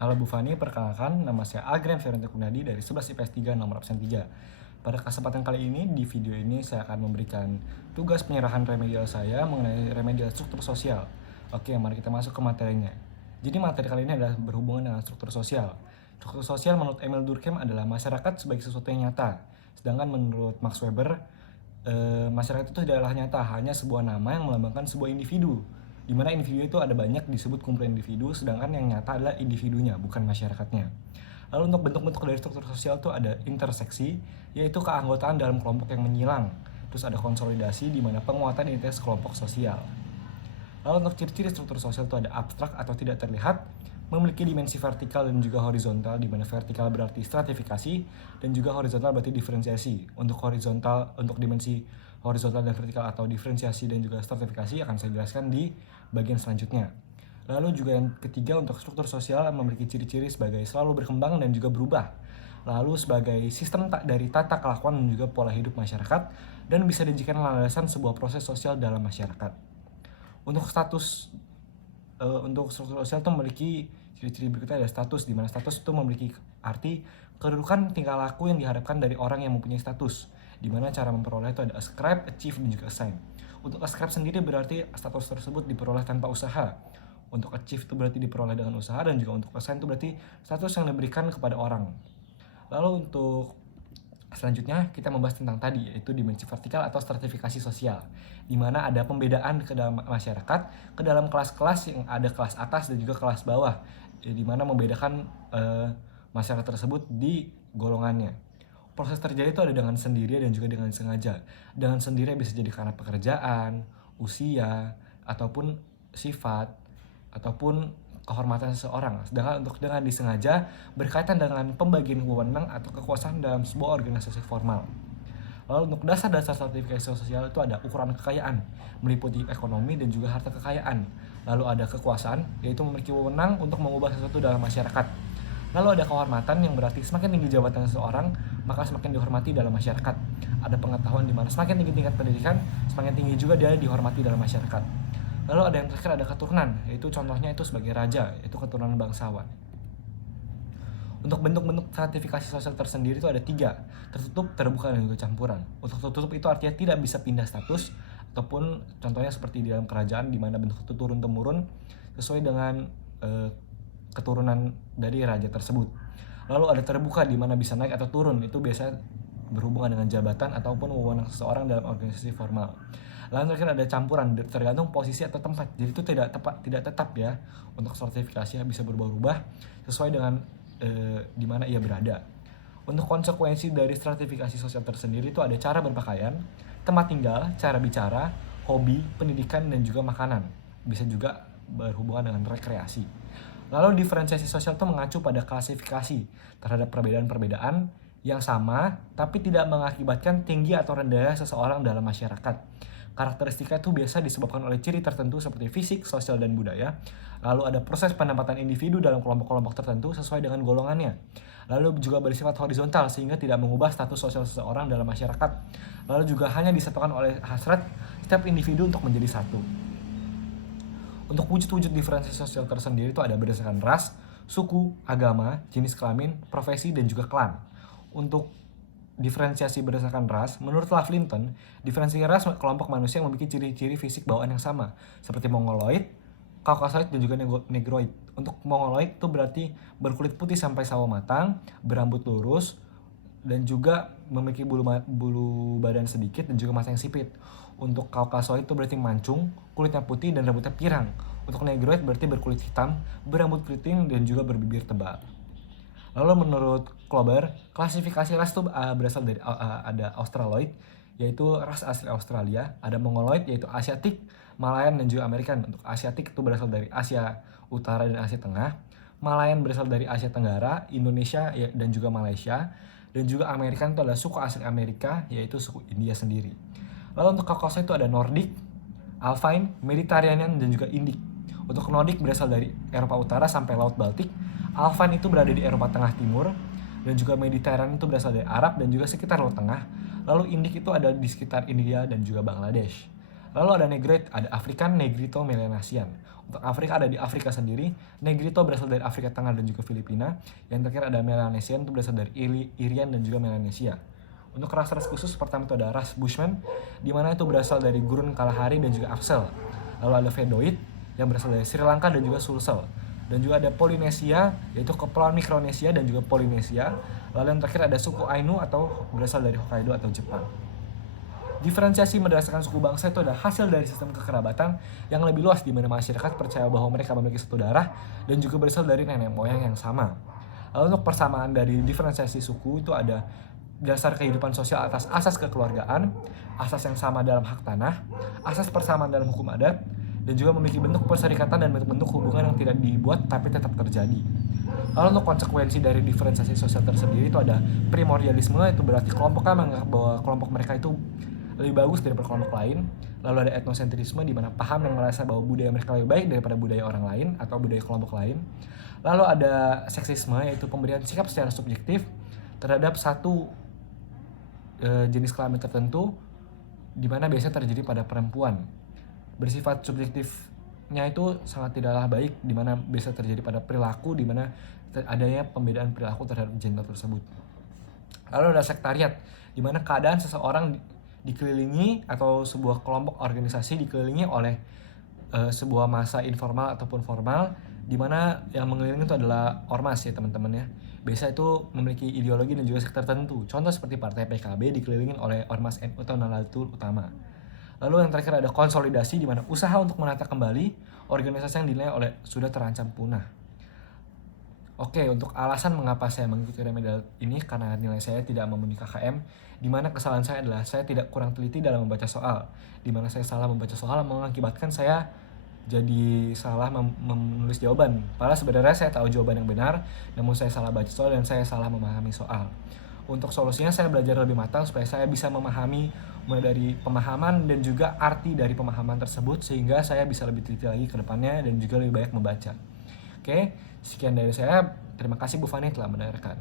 Halo Bu Fani, perkenalkan nama saya Agren Fiorento Kunadi dari 11 IPS 3 nomor absen 3. Pada kesempatan kali ini, di video ini saya akan memberikan tugas penyerahan remedial saya mengenai remedial struktur sosial. Oke, mari kita masuk ke materinya. Jadi materi kali ini adalah berhubungan dengan struktur sosial. Struktur sosial menurut Emil Durkheim adalah masyarakat sebagai sesuatu yang nyata. Sedangkan menurut Max Weber, masyarakat itu tidaklah nyata, hanya sebuah nama yang melambangkan sebuah individu. Di mana individu itu ada banyak disebut kumpulan individu, sedangkan yang nyata adalah individunya, bukan masyarakatnya. Lalu untuk bentuk-bentuk dari struktur sosial itu ada interseksi, yaitu keanggotaan dalam kelompok yang menyilang. Terus ada konsolidasi, di mana penguatan identitas kelompok sosial. Lalu untuk ciri-ciri struktur sosial itu ada abstrak atau tidak terlihat, memiliki dimensi vertikal dan juga horizontal, di mana vertikal berarti stratifikasi dan juga horizontal berarti diferensiasi. Untuk dimensi horizontal dan vertikal atau diferensiasi dan juga stratifikasi akan saya jelaskan di bagian selanjutnya. Lalu juga yang ketiga, untuk struktur sosial memiliki ciri-ciri sebagai selalu berkembang dan juga berubah. Lalu sebagai sistem dari tata kelakuan dan juga pola hidup masyarakat, dan bisa dijadikan landasan sebuah proses sosial dalam masyarakat. Untuk struktur sosial itu memiliki ciri-ciri berikutnya, ada status, di mana status itu memiliki arti kedudukan tingkah laku yang diharapkan dari orang yang mempunyai status, di mana cara memperoleh itu ada ascribe, achieve, dan juga assign. Untuk ascribe sendiri berarti status tersebut diperoleh tanpa usaha. Untuk achieve itu berarti diperoleh dengan usaha, dan juga untuk assign itu berarti status yang diberikan kepada orang. Lalu untuk selanjutnya kita membahas tentang tadi, yaitu dimensi vertikal atau stratifikasi sosial, di mana ada pembedaan ke dalam masyarakat, ke dalam kelas-kelas yang ada kelas atas dan juga kelas bawah, di mana membedakan masyarakat tersebut di golongannya. Proses terjadi itu ada dengan sendiri dan juga dengan sengaja. Dengan sendiri bisa jadi karena pekerjaan, usia, ataupun sifat, ataupun kehormatan seseorang. Sedangkan untuk dengan disengaja berkaitan dengan pembagian wewenang atau kekuasaan dalam sebuah organisasi formal. Lalu untuk dasar-dasar stratifikasi sosial itu ada ukuran kekayaan, meliputi ekonomi dan juga harta kekayaan. Lalu ada kekuasaan, yaitu memiliki wewenang untuk mengubah sesuatu dalam masyarakat. Lalu ada kehormatan, yang berarti semakin tinggi jabatan seseorang, maka semakin dihormati dalam masyarakat. Ada pengetahuan, di mana semakin tinggi tingkat pendidikan, semakin tinggi juga dia dihormati dalam masyarakat. Lalu ada yang terakhir, ada keturunan, yaitu contohnya itu sebagai raja, yaitu keturunan bangsawan. Untuk bentuk-bentuk stratifikasi sosial tersendiri itu ada 3, tertutup, terbuka, dan juga campuran. Untuk tertutup itu artinya tidak bisa pindah status, ataupun contohnya seperti di dalam kerajaan, di mana bentuk itu turun-temurun sesuai dengan keturunan dari raja tersebut. Lalu ada terbuka, di mana bisa naik atau turun, itu biasa berhubungan dengan jabatan ataupun wewenang seseorang dalam organisasi formal. Lalu terakhir ada campuran, tergantung posisi atau tempat. Jadi itu tidak tetap ya. Untuk stratifikasinya bisa berubah-ubah sesuai dengan di mana ia berada. Untuk konsekuensi dari stratifikasi sosial tersendiri itu ada cara berpakaian, tempat tinggal, cara bicara, hobi, pendidikan, dan juga makanan. Bisa juga berhubungan dengan rekreasi. Lalu diferensiasi sosial itu mengacu pada klasifikasi terhadap perbedaan-perbedaan yang sama, tapi tidak mengakibatkan tinggi atau rendahnya seseorang dalam masyarakat. Karakteristika itu biasa disebabkan oleh ciri tertentu seperti fisik, sosial, dan budaya. Lalu ada proses penempatan individu dalam kelompok-kelompok tertentu sesuai dengan golongannya. Lalu juga bersifat horizontal sehingga tidak mengubah status sosial seseorang dalam masyarakat. Lalu juga hanya disatukan oleh hasrat setiap individu untuk menjadi satu. Untuk wujud-wujud diferensiasi sosial tersendiri itu ada berdasarkan ras, suku, agama, jenis kelamin, profesi, dan juga klan. Untuk diferensiasi berdasarkan ras, menurut Laflinton, diferensiasi ras kelompok manusia yang memiliki ciri-ciri fisik bawaan yang sama, seperti Mongoloid, Caucasoid, dan juga Negroid. Untuk Mongoloid itu berarti berkulit putih sampai sawo matang, berambut lurus, dan juga memiliki bulu badan sedikit dan juga mata yang sipit. Untuk Caucasoid itu berarti mancung, kulitnya putih dan rambutnya pirang. Untuk Negroid berarti berkulit hitam, berambut keriting, dan juga berbibir tebal. Lalu menurut Klober, klasifikasi ras itu berasal dari ada Australoid, yaitu ras asli Australia, ada Mongoloid, yaitu Asiatik, Malayan, dan juga American. Untuk Asiatik itu berasal dari Asia Utara dan Asia Tengah, Malayan berasal dari Asia Tenggara, Indonesia, dan juga Malaysia, dan juga American itu adalah suku asli Amerika, yaitu suku India sendiri. Lalu untuk Caucasoid itu ada Nordic, Alpine, Mediterranean, dan juga Indik. Untuk Nordic berasal dari Eropa Utara sampai Laut Baltik, Alpine itu berada di Eropa Tengah Timur, dan juga Mediterranean itu berasal dari Arab dan juga sekitar Laut Tengah. Lalu Indik itu ada di sekitar India dan juga Bangladesh. Lalu ada Negroid, ada African, Negrito, Melanesian. Untuk Afrika ada di Afrika sendiri, Negrito berasal dari Afrika Tengah dan juga Filipina. Yang terakhir ada Melanesian, itu berasal dari Irian dan juga Melanesia. Untuk ras-ras khusus, pertama itu ada ras Bushman, di mana itu berasal dari Gurun Kalahari dan juga Axel. Lalu ada Vedoid, yang berasal dari Sri Lanka dan juga Sulsel. Dan juga ada Polinesia, yaitu Kepulauan Mikronesia dan juga Polinesia. Lalu yang terakhir ada suku Ainu atau berasal dari Hokkaido atau Jepang. Diferensiasi berdasarkan suku bangsa itu adalah hasil dari sistem kekerabatan yang lebih luas di mana masyarakat percaya bahwa mereka memiliki satu darah dan juga berasal dari nenek moyang yang sama. Lalu untuk persamaan dari diferensiasi suku itu ada dasar kehidupan sosial atas asas kekeluargaan, asas yang sama dalam hak tanah, asas persamaan dalam hukum adat, dan juga memiliki bentuk perserikatan dan bentuk-bentuk hubungan yang tidak dibuat tapi tetap terjadi. Lalu untuk konsekuensi dari diferensiasi sosial tersendiri itu ada primordialisme, itu berarti kelompoknya menganggap bahwa kelompok mereka itu lebih bagus daripada kelompok lain. Lalu ada etnosentrisme, di mana paham yang merasa bahwa budaya mereka lebih baik daripada budaya orang lain atau budaya kelompok lain. Lalu ada seksisme, yaitu pemberian sikap secara subjektif terhadap satu jenis kelamin tertentu, di mana biasanya terjadi pada perempuan. Bersifat subjektifnya itu sangat tidaklah baik, di mana bisa terjadi pada perilaku, di mana adanya pembedaan perilaku terhadap gender tersebut. Lalu ada sektariat, di mana keadaan seseorang dikelilingi atau sebuah kelompok organisasi dikelilingi oleh sebuah massa informal ataupun formal, di mana yang mengelilingi itu adalah ormas ya teman-teman ya. Biasa itu memiliki ideologi dan juga sektor tertentu. Contoh seperti partai PKB dikelilingi oleh ormas NU atau Nahdlatul Utama. Lalu yang terakhir ada konsolidasi, di mana usaha untuk menata kembali organisasi yang dinilai oleh sudah terancam punah. Oke, untuk alasan mengapa saya mengikuti remedial ini karena nilai saya tidak memenuhi KKM, di mana kesalahan saya adalah saya tidak kurang teliti dalam membaca soal, di mana saya salah membaca soal mengakibatkan saya jadi salah menulis jawaban. Padahal sebenarnya saya tahu jawaban yang benar, namun saya salah baca soal dan saya salah memahami soal. Untuk solusinya saya belajar lebih matang supaya saya bisa memahami mulai dari pemahaman dan juga arti dari pemahaman tersebut, sehingga saya bisa lebih teliti lagi ke depannya dan juga lebih banyak membaca. Oke, sekian dari saya. Terima kasih Bu Fani telah mendengarkan.